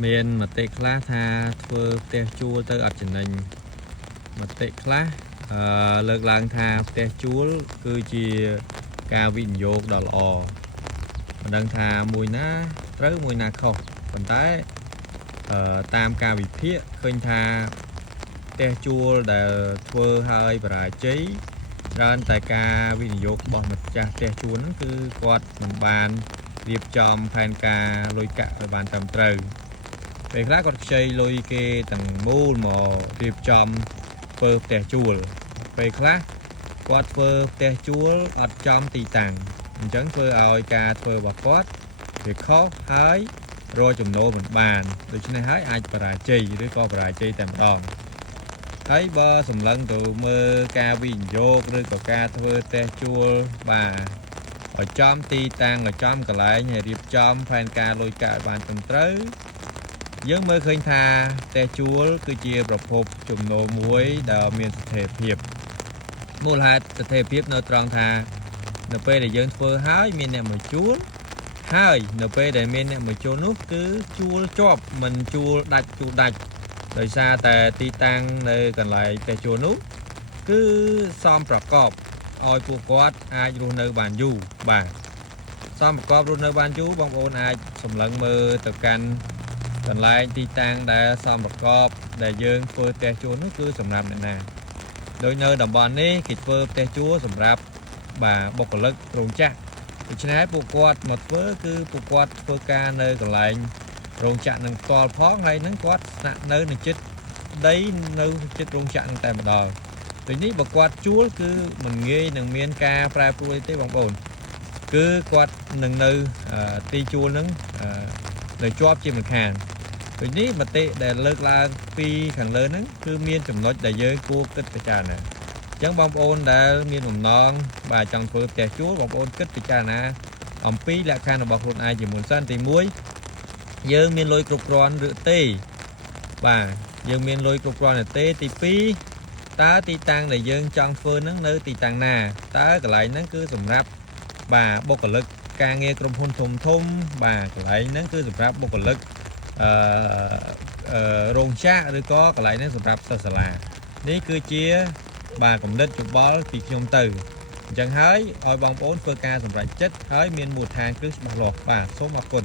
miền mà tệ class tha thưa tè chua tơ ập chân nành mà tệ class lực lang tha tè chua cứ chỉ ca vịn dột đỏ lò mà đang tha mùi ná trớ mùi ná không còn tái tam ca vị phía khơi tha tè chua để thưa hơi và cháy ra tại ca vịn dột bỏ mặt cha tè chua nó cứ quạt mình bàn điệp chòm phan ca lôi cạ và bàn tầm trời về khác còn chơi lôi kê tầng mô mà điệp chòm phơ tè chua về khác quạt phơ tè chua ọt chòm tì tàng chẳng phơ oi ca phơ và quát việc khó hái rồi chùm nô mình bàn được cho nên hái ai bà chì đứa con bà chì tầm đòn thấy bơ sầm lân từ mơ ca vịn vô rồi có ca phơ tè chua bà ở trong ti tang ở trong cả lại nhà điệp trong fan ca lôi cả bàn tầm tới dương mơ khơi tha tè chúa cứ chia bọc hộp chùm nổ muối đào miền thể hiệp mua hạt thể hiệp nó tròn tha np để dân phơ hái miền này mà chúa hai np để miền này mà chúa nút cứ chua chọp mình chua đạch rồi xa tè ti tang nơi còn lại tè chúa nút cứ xóm bọc cọp oiពួកគាត់អាចរស់នៅបានយូរបាទសមប្រកបរស់នៅបានយូរបងប្អូនអាចសម្លឹងមើលទៅកាន់កន្លែងទីតាំងដែលសមប្រកបដែលយើងធ្វើផ្ទះជួលនោះគឺសម្រាប់អ្នកណាដោយនៅតំបន់នេះគេធ្វើផ្ទះជួលសម្រាប់បាទបុគ្គលិករោងចក្រដូច្នេះពួកគាត់មកធ្វើគឺពួកគាត់ធ្វើការនៅកន្លែងរោងចក្រនឹងផ្ទាល់ផងហើយនឹងគាត់ស្នាក់នៅនឹងចិត្តដីនៅចិត្តរោងចក្រនឹងតែម្ដងទីនេះបើគាត់ជួលគឺមិនងាយនឹងមានការប្រែប្រួលទេបងប្អូនគឺគាត់នឹងនៅទីជួលនឹងនៅជាប់ជាមិនខានទីនេះមតិដែលលើកឡើងពីខាងលើហ្នឹងគឺមានចំណុចដែលយើងគួរគិតពិចារណាអញ្ចឹងបងប្អូនដែលមានបំណងបាទចង់ធ្វើផ្ទះជួលបងប្អូនគិតពិចារណាអំពីលក្ខខណ្ឌរបស់ខ្លួនឯងជាមុនសិនទី1យើងមានលុយគ្រប់គ្រាន់ឬទេបាទយើងមានលុយគ្រប់គ្រាន់ទេទី2តើទីតាំងដែលយើងចង់ធ្វើហ្នឹងនៅទីតាំងណាតើកន្លែងហ្នឹងគឺសម្រាប់បាទបុគ្គលិកការងារក្រុមហ៊ុនធំបាទកន្លែងហ្នឹងគឺសម្រាប់បុគ្គលិករោងចក្រឬក៏កន្លែងហ្នឹងសម្រាប់សិស្សសាលានេះគឺជាបាទកំណត់យោបល់ពីខ្ញុំទៅអញ្ចឹងហើយឲ្យបងប្អូនធ្វើការសម្រេចចិត្តហើយមានមូលដ្ឋានគ្រឹះច្បាស់លាស់បាទសូមអរគុណ